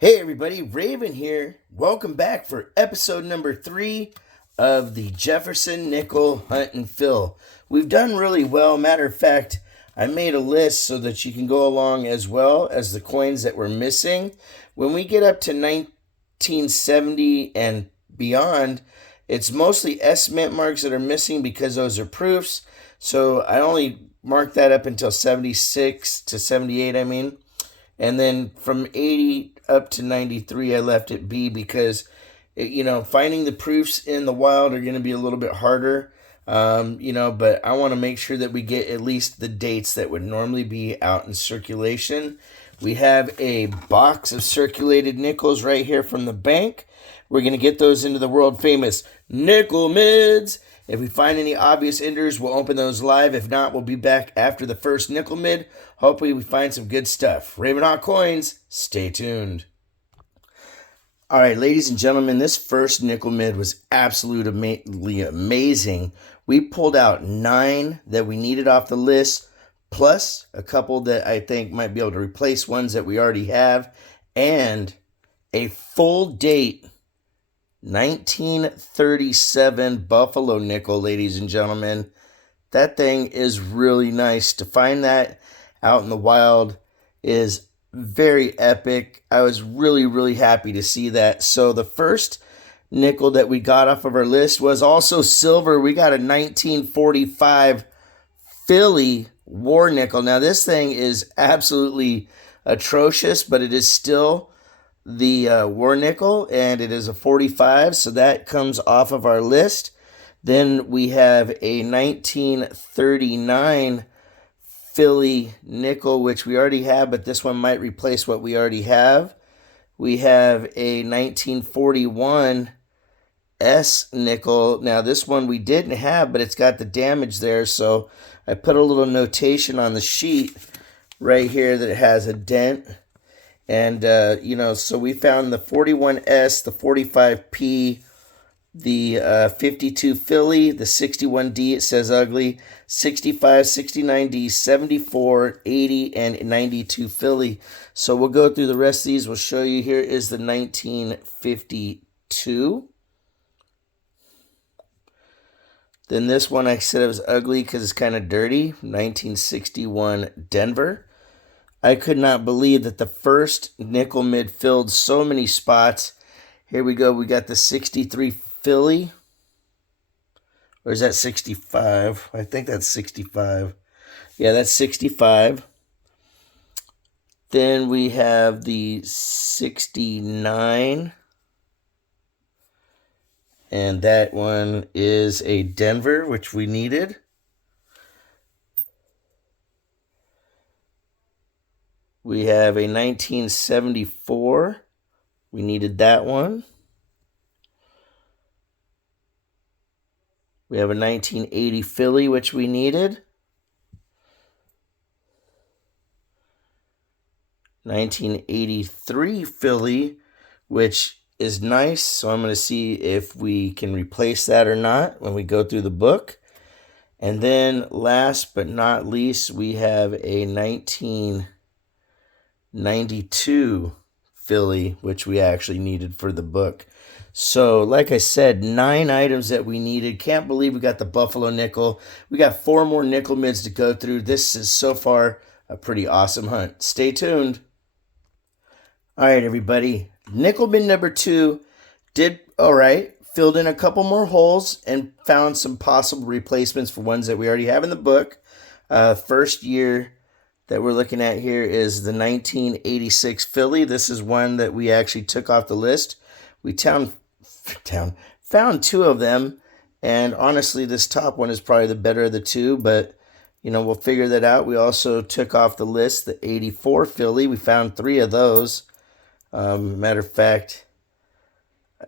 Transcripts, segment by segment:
Hey everybody, Raven here. Welcome back for episode number 3 of the Jefferson Nickel Hunt and Fill. We've done really well. Matter of fact, I made a list so that you can go along as well as the coins that we're missing. When we get up to 1970 and beyond, it's mostly estimate marks that are missing because those are proofs. So I only marked that up until 76 to 78, And then from 80 up to 93, I left it be because, finding the proofs in the wild are going to be a little bit harder. But I want to make sure that we get at least the dates that would normally be out in circulation. We have a box of circulated nickels right here from the bank. We're going to get those into the world famous nickel mids. If we find any obvious enders, we'll open those live. If not, we'll be back after the first nickel mid. Hopefully we find some good stuff. Ravenhawk Coins, stay tuned. All right, ladies and gentlemen, this first nickel mid was absolutely amazing. We pulled out 9 that we needed off the list, plus a couple that I think might be able to replace ones that we already have, and a full date 1937 Buffalo nickel, ladies and gentlemen. That thing is really nice. To find that out in the wild is very epic. I was really happy to see that. So the first nickel that we got off of our list was also silver. We got a 1945 Philly war nickel. Now this thing is absolutely atrocious, but it is still the war nickel, and it is a 45, so that comes off of our list. Then we have a 1939 Philly nickel, which we already have, but this one might replace what we already have. We have a 1941 S nickel. Now this one we didn't have, but it's got the damage there, so I put a little notation on the sheet right here that it has a dent. And, so we found the 41S, the 45P, the 52 Philly, the 61D, it says ugly, 65, 69D, 74, 80, and 92 Philly. So we'll go through the rest of these. We'll show you. Here is the 1952. Then this one I said it was ugly because it's kind of dirty, 1961 Denver. I could not believe that the first nickel mid filled so many spots. Here we go. We got the 63 Philly. Or is that 65? I think that's 65. Yeah, that's 65. Then we have the 69. And that one is a Denver, which we needed. We have a 1974. We needed that one. We have a 1980 Philly, which we needed. 1983 Philly, which is nice. So I'm going to see if we can replace that or not when we go through the book. And then last but not least, we have a 1992 Philly, which we actually needed for the book. So like I said, 9 items that we needed. Can't believe we got the Buffalo nickel. We got 4 more nickel mids to go through. This is so far a pretty awesome hunt. Stay tuned. All right, everybody. Nickel mid number 2 did all right. Filled in a couple more holes and found some possible replacements for ones that we already have in the book. First year that we're looking at here is the 1986 Philly. This is one that we actually took off the list. We found 2 of them, and honestly, this top one is probably the better of the 2, but, we'll figure that out. We also took off the list the 84 Philly. We found 3 of those. Matter of fact,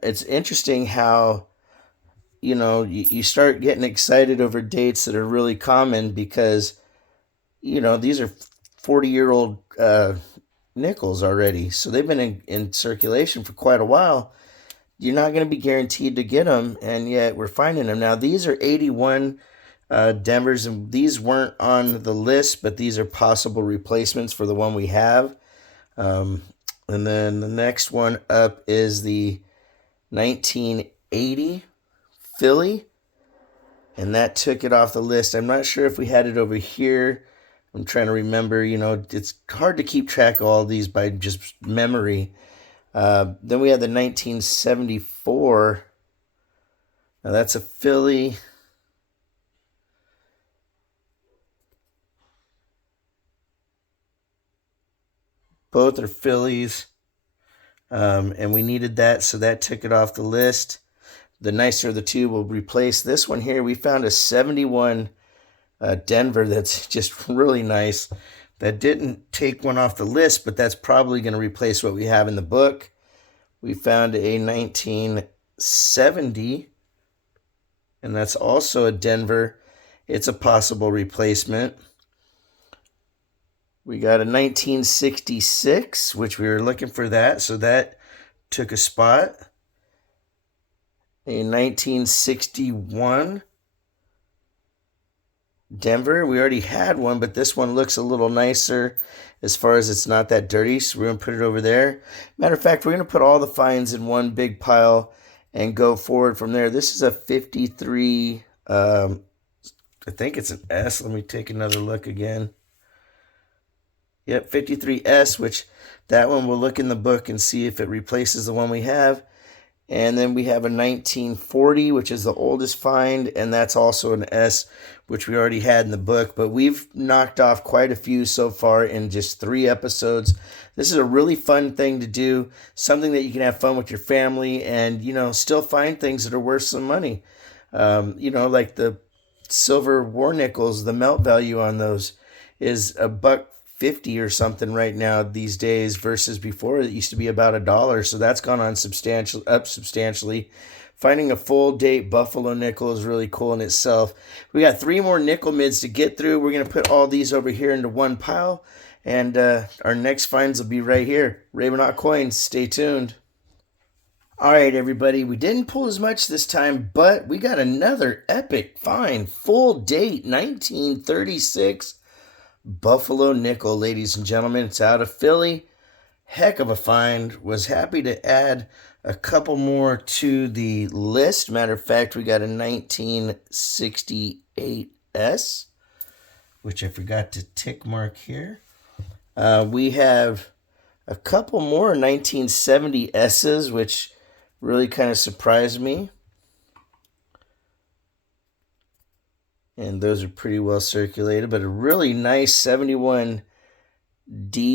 it's interesting how, you start getting excited over dates that are really common because, these are 40-year-old nickels already. So they've been in circulation for quite a while. You're not going to be guaranteed to get them, and yet we're finding them. Now, these are 81 Denvers, and these weren't on the list, but these are possible replacements for the one we have. And then the next one up is the 1980 Philly. And that took it off the list. I'm not sure if we had it over here. I'm trying to remember. It's hard to keep track of all these by just memory. Then we had the 1974. Now that's a Philly. Both are Phillies. And we needed that, so that took it off the list. The nicer of the two will replace this one here. We found a 71 Denver that's just really nice. That didn't take one off the list, but that's probably going to replace what we have in the book. We found a 1970, and that's also a Denver. It's a possible replacement. We got a 1966, which we were looking for that, so that took a spot. A 1961 Denver. We already had one, but this one looks a little nicer as far as it's not that dirty, so we're going to put it over there. Matter of fact, we're going to put all the finds in one big pile and go forward from there. This is a 53, I think it's an S. Let me take another look again. Yep, 53S, which that one we'll look in the book and see if it replaces the one we have. And then we have a 1940, which is the oldest find, and that's also an S, which we already had in the book. But we've knocked off quite a few so far in just 3 episodes. This is a really fun thing to do, something that you can have fun with your family and, still find things that are worth some money. Like the silver war nickels, the melt value on those is $1.50 or something right now these days versus before it used to be about $1. So that's gone on substantially. Finding a full date buffalo nickel is really cool in itself. We got 3 more nickel mids to get through. We're going to put all these over here into one pile. And our next finds will be right here. Ravenhawk Coins. Stay tuned. All right, everybody. We didn't pull as much this time, but we got another epic find. Full date 1936. Buffalo nickel, ladies and gentlemen. It's out of Philly. Heck of a find. Was happy to add a couple more to the list. Matter of fact, we got a 1968S, which I forgot to tick mark here. We have a couple more 1970S's, which really kind of surprised me. And those are pretty well circulated, but a really nice 71D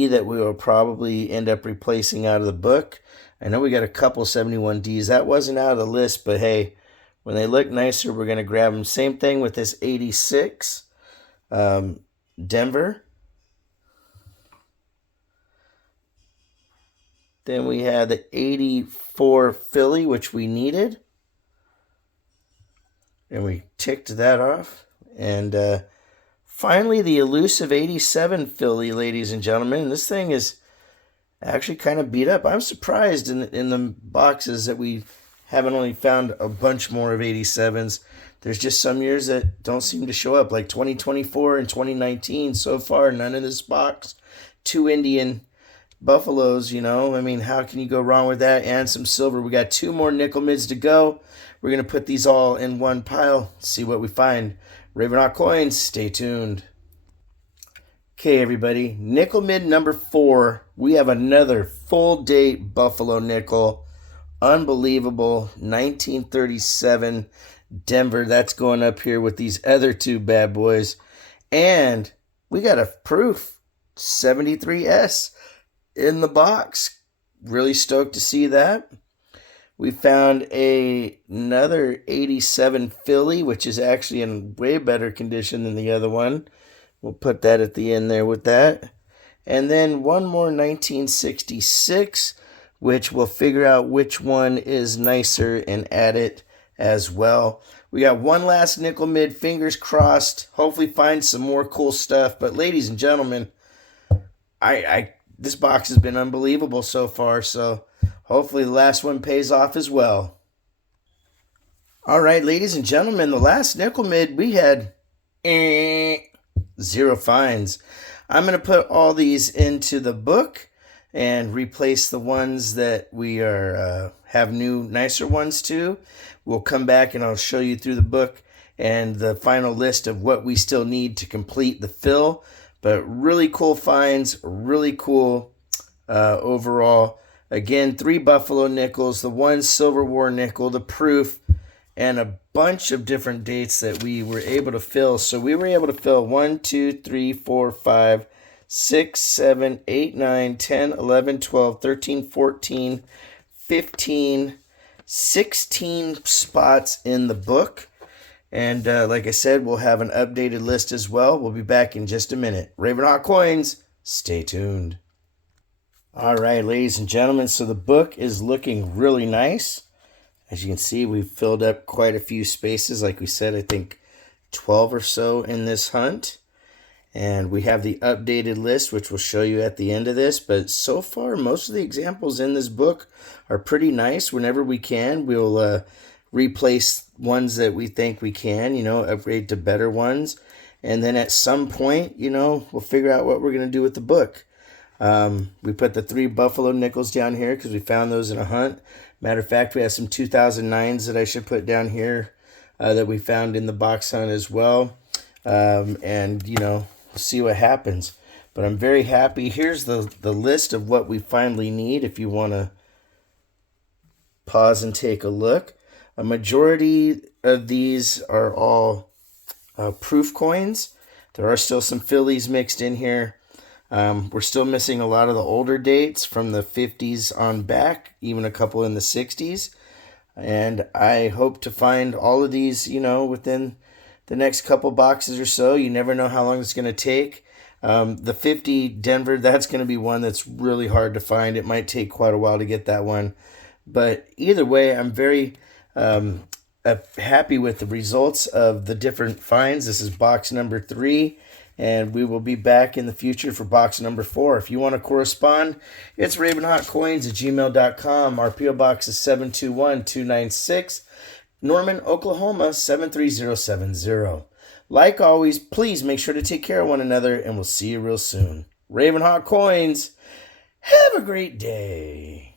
that we will probably end up replacing out of the book. I know we got a couple 71Ds. That wasn't out of the list, but hey, when they look nicer, we're going to grab them. Same thing with this 86 Denver. Then we had the 84 Philly, which we needed. And we ticked that off. And finally, the elusive 87 Philly, ladies and gentlemen. This thing is actually kind of beat up. I'm surprised in the boxes that we haven't only found a bunch more of 87s. There's just some years that don't seem to show up, like 2024 and 2019. So far, none in this box. 2 Indian buffaloes, how can you go wrong with that? And some silver. We got 2 more nickel mids to go. We're going to put these all in one pile, see what we find. Ravenhawk Coins, stay tuned. Okay, everybody. Nickel mid number 4. We have another full date buffalo nickel. Unbelievable. 1937 Denver. That's going up here with these other 2 bad boys. And we got a proof 73S in the box. Really stoked to see that. We found another 87 Philly, which is actually in way better condition than the other one. We'll put that at the end there with that. And then one more 1966, which we'll figure out which one is nicer and add it as well. We got one last nickel mid, fingers crossed. Hopefully find some more cool stuff. But ladies and gentlemen, this box has been unbelievable so far, so hopefully the last one pays off as well. All right, ladies and gentlemen, the last nickel mid, we had 0 finds. I'm going to put all these into the book and replace the ones that we are have new, nicer ones too. We'll come back and I'll show you through the book and the final list of what we still need to complete the fill. But really cool finds, really cool overall. Again, 3 Buffalo nickels, the 1 Silver War nickel, the proof, and a bunch of different dates that we were able to fill. So we were able to fill 1, 2, 3, 4, 5, 6, 7, 8, 9, 10, 11, 12, 13, 14, 15, 16 spots in the book. And like I said, we'll have an updated list as well. We'll be back in just a minute. Ravenhawk Coins, stay tuned. All right, ladies and gentlemen, so the book is looking really nice. As you can see, we've filled up quite a few spaces. Like we said, I think 12 or so in this hunt. And we have the updated list, which we'll show you at the end of this. But so far, most of the examples in this book are pretty nice. Whenever we can, we'll replace ones that we think we can, upgrade to better ones. And then at some point, we'll figure out what we're going to do with the book. We put the 3 Buffalo nickels down here because we found those in a hunt. Matter of fact, we have some 2009s that I should put down here that we found in the box hunt as well. And, we'll see what happens. But I'm very happy. Here's the list of what we finally need if you want to pause and take a look. A majority of these are all proof coins. There are still some fillies mixed in here. We're still missing a lot of the older dates from the 50s on back, even a couple in the 60s. And I hope to find all of these, within the next couple boxes or so. You never know how long it's going to take. The 50 Denver, that's going to be one that's really hard to find. It might take quite a while to get that one. But either way, I'm very happy with the results of the different finds. This is box number 3. And we will be back in the future for box number 4. If you want to correspond, it's ravenhawkcoins@gmail.com. Our P.O. Box is 721-296, Norman, Oklahoma, 73070. Like always, please make sure to take care of one another, and we'll see you real soon. Ravenhawk Coins, have a great day.